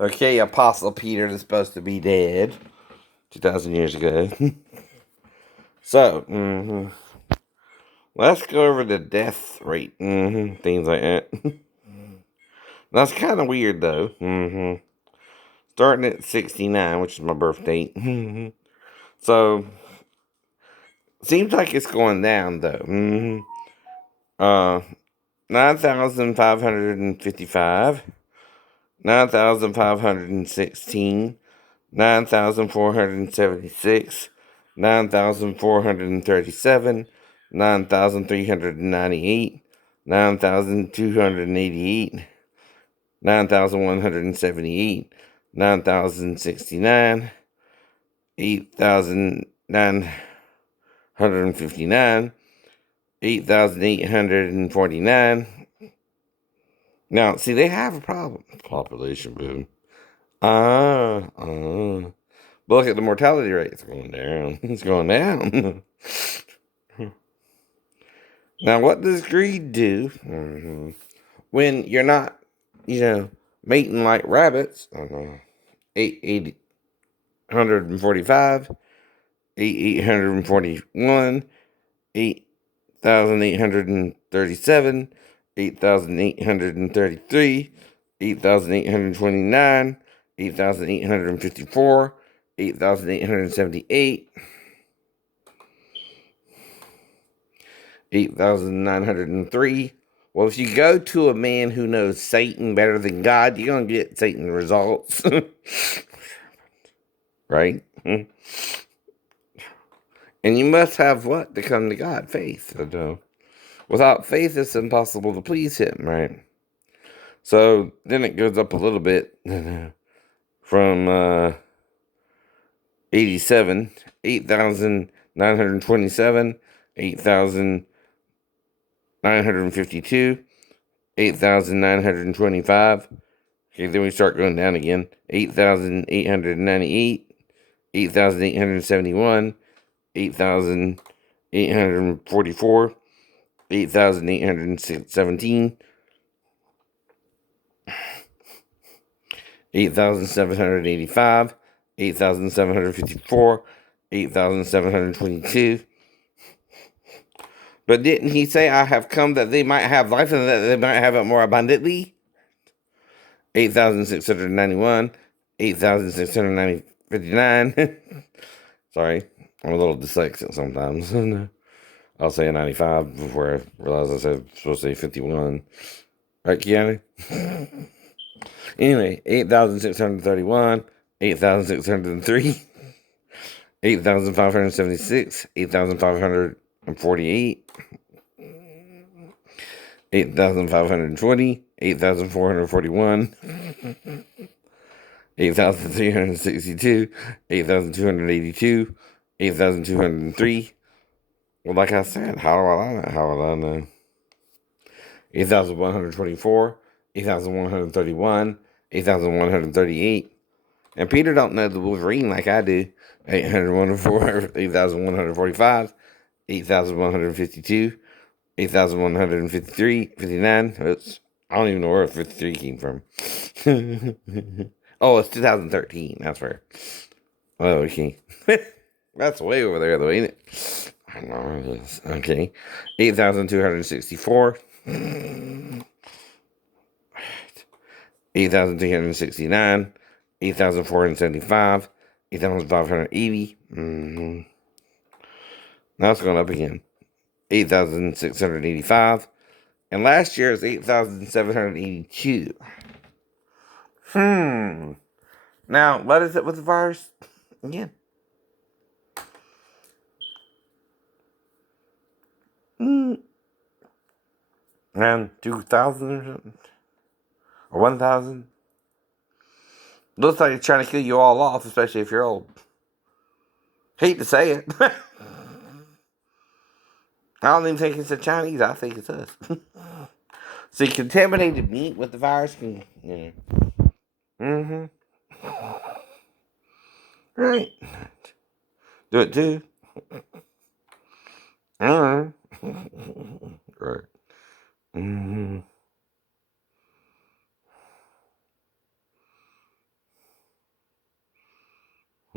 Okay, Apostle Peter is supposed to be dead 2,000 years ago. So, let's go over the death rate, things like that. That's kind of weird, though. Starting at 69, which is my birth date. So, seems like it's going down, though. Uh, 9,555, 9,516, 9,476, 9,437, 9,398, 9,288, 9,178, 9,069, 8,959, 8,849. Now, see, they have a problem. Population boom. But look at the mortality rate. It's going down. It's going down. Now, what does greed do when you're not, mating like rabbits? 845, 841, 8,837, 8,833, 8,829, 8,854, 8,878, 8,903. Well, if you go to a man who knows Satan better than God, you're going to get Satan results. Right? And you must have what to come to God? Faith. Without faith, it's impossible to please Him, right? So then it goes up a little bit from 87, 8,927, 8,952, 8,925. Okay, then we start going down again. 8,898, 8,871, 8,844, 8,817, 8,785, 8,754, 8,722. But didn't he say, I have come that they might have life and that they might have it more abundantly? 8,691, 8,659. Sorry, I'm a little dyslexic sometimes. I'll say 95 before I realize I said supposed to say 51. Right, Keanu? Anyway, 8,631, 8,603, 8,576, 8,548, 8,520, 8,441, 8,362, 8,282, 8,203. Well, like I said, how will I know? How will I know? 8,124, 8,131, 8,138. And Peter don't know the Wolverine like I do. 804, 8,145, 8,152, 8,153, 59. Oops. I don't even know where 53 came from. Oh, it's 2013. That's where. Oh, okay. That's way over there, though, ain't it? I know it is. Okay. 8,264. 8,369. 8,475. 8,580. Now it's going up again. 8,685. And last year is 8,782. Now, what is it with the virus? Again. Around 2,000 or something? Or 1,000? Looks like it's trying to kill you all off, especially if you're old. Hate to say it. I don't even think it's the Chinese. I think it's us. See, contaminated meat with the virus can, Right. Do it too. Right.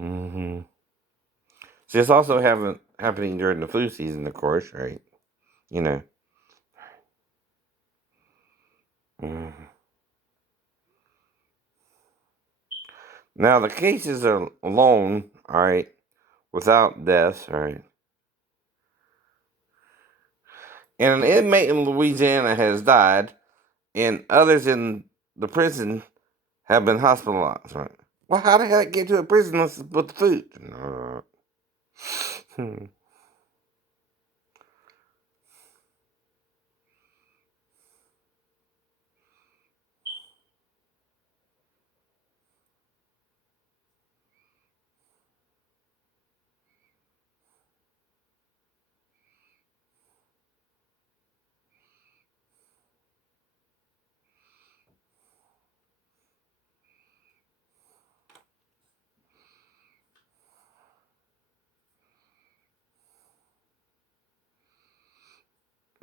Mm-hmm. So it's also happening during the flu season, of course, right? You know. Mhm. Now the cases are alone, all right, without deaths, all right. And an inmate in Louisiana has died, and others in the prison have been hospitalized, right? Well, how the heck get to a prison with the food? Hmm.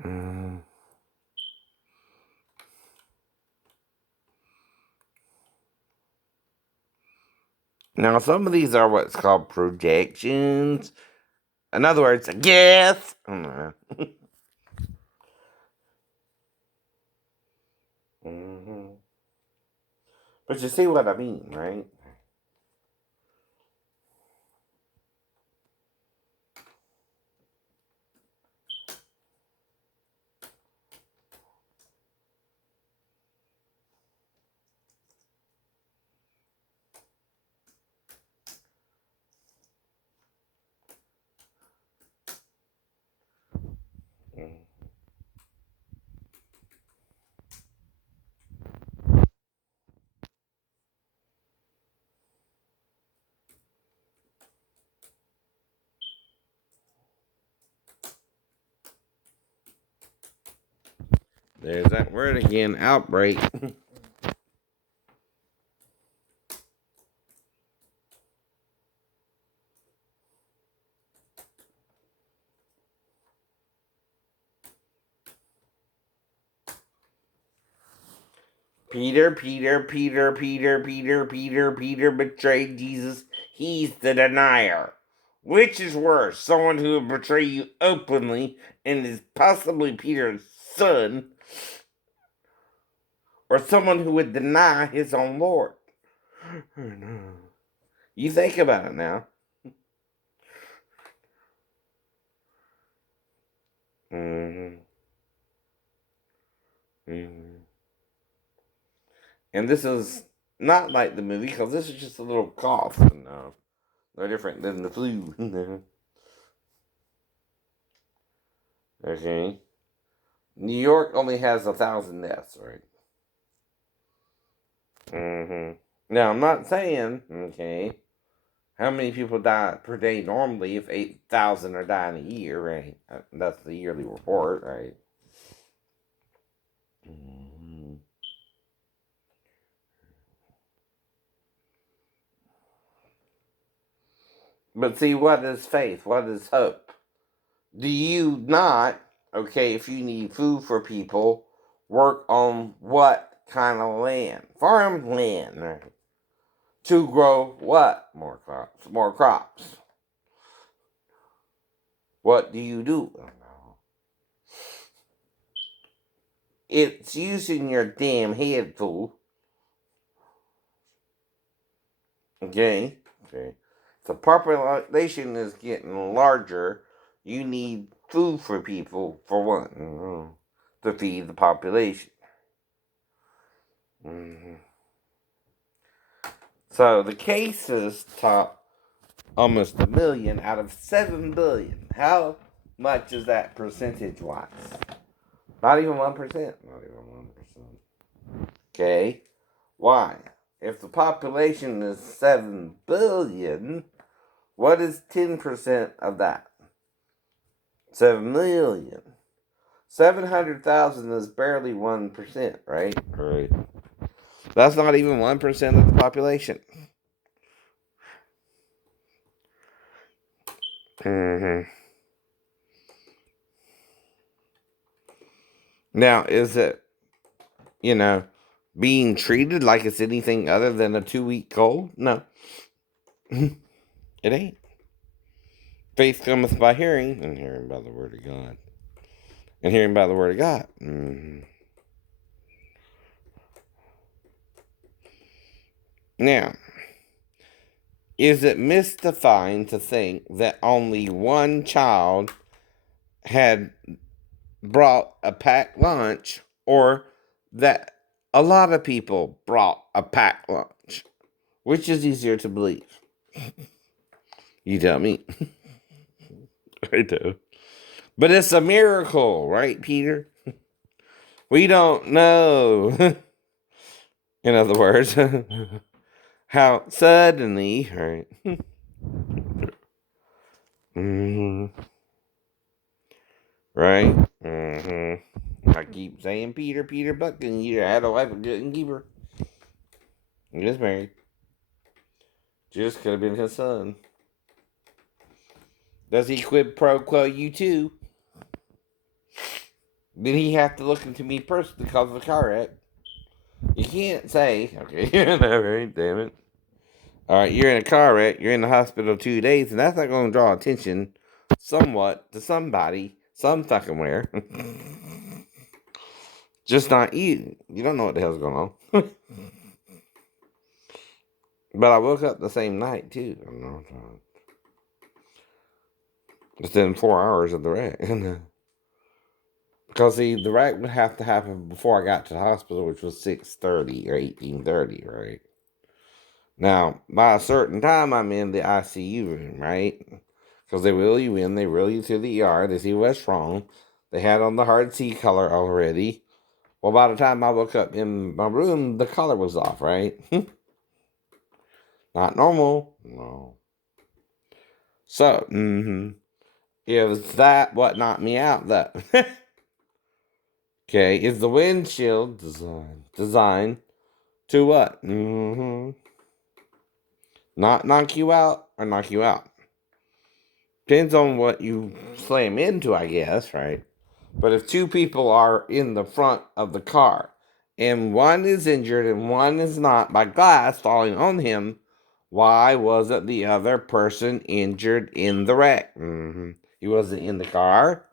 Mm. Now, some of these are what's called projections. In other words, a guess. I don't know. Hmm. But you see what I mean, right? Mm. There's that word again, outbreak. Peter betrayed Jesus. He's the denier. Which is worse, someone who would betray you openly and is possibly Peter's son, or someone who would deny his own Lord? You think about it now. Mm-hmm. Mm-hmm. And this is not like the movie because this is just a little cough. And, no different than the flu. Okay. New York only has 1,000 deaths, right? Mm-hmm. Now, I'm not saying, okay, how many people die per day normally if 8,000 are dying a year, right? That's the yearly report, right? Mm-hmm. But see, what is faith? What is hope? Do you not, okay, if you need food for people, work on what kind of land? Farmland, right? To grow what? More crops. More crops. What do you do? It's using your damn head, fool. Okay? Okay. The population is getting larger. You need food for people, for one, to feed the population. Hmm. So the cases top almost 1 million out of 7 billion. How much is that percentage wise? Not even 1%. Not even 1%. Okay. Why? If the population is 7 billion, what is 10% of that? 7 million. 700,000 is barely 1%, right? Right. That's not even 1% of the population. Hmm. Now, is it, you know, being treated like it's anything other than a 2-week cold? No. It ain't. Faith cometh by hearing, and hearing by the word of God. And hearing by the word of God. Now, is it mystifying to think that only one child had brought a packed lunch, or that a lot of people brought a packed lunch? Which is easier to believe? You tell me. I do. But it's a miracle, right, Peter? We don't know. In other words, how suddenly, right? Right? I keep saying Peter, Peter Buckin. You had a wife, a good keeper. He was married. Just could have been his son. Does he quid pro quo you too? Did he have to look into me personally because of the car wreck? You can't say, okay, no, right, damn it. Alright, you're in a car wreck, you're in the hospital 2 days, and that's not going to draw attention somewhat to somebody, some fucking where. Just not you. You don't know what the hell's going on. But I woke up the same night, too. I don't know. Within 4 hours of the wreck. Because, see, the wreck would have to happen before I got to the hospital, which was 6:30 or 18:30, right? Now, by a certain time, I'm in the ICU room, right? Because they wheel you in, they wheel you to the ER, they see what's wrong. They had on the hard C color already. Well, by the time I woke up in my room, the color was off, right? Not normal. No. So, it was that what knocked me out, though. Okay, is the windshield designed to what? Not knock you out or knock you out. Depends on what you slam into, I guess, right? But if two people are in the front of the car and one is injured and one is not by glass falling on him, why wasn't the other person injured in the wreck? He wasn't in the car.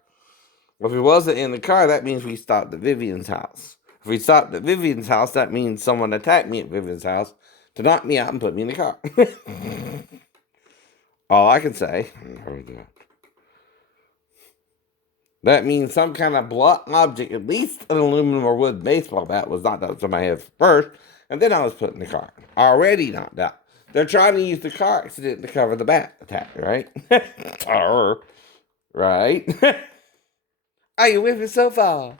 Well, if he wasn't in the car, that means we stopped at Vivian's house. If we stopped at Vivian's house, that means someone attacked me at Vivian's house to knock me out and put me in the car. All I can say. That means some kind of blunt object, at least an aluminum or wood baseball bat, was knocked out of my head first, and then I was put in the car. Already knocked out. They're trying to use the car accident to cover the bat attack, right? Right? Are you with me so far?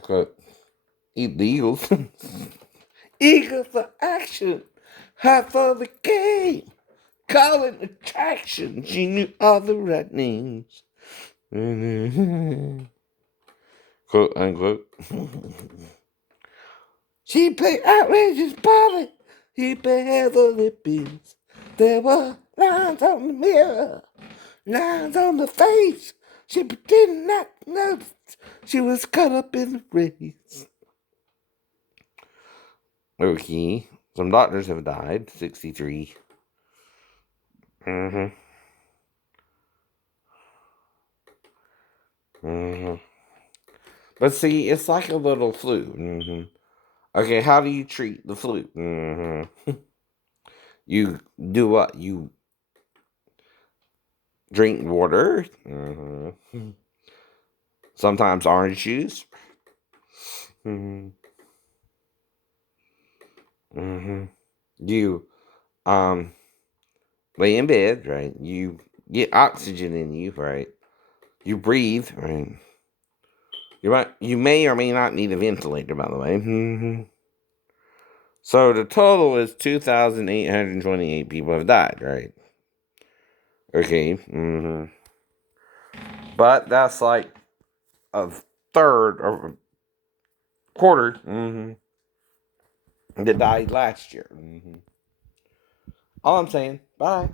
Quote, eat the Eagles. Eager for action. Hot for the game. Calling attraction. She knew all the right names. Quote unquote. She played outrageous Polly. He played heavily beats. There were lines on the mirror, lines on the face. She pretended not to notice. She was caught up in the race. Okay. Some doctors have died. 63. But see, it's like a little flu. Okay, how do you treat the flu? You do what? You drink water. Sometimes orange juice. You lay in bed, right? You get oxygen in you, right? You breathe, right? You may or may not need a ventilator, by the way. So the total is 2,828 people have died, right? Okay. But that's like a third or a quarter that died last year. All I'm saying, bye.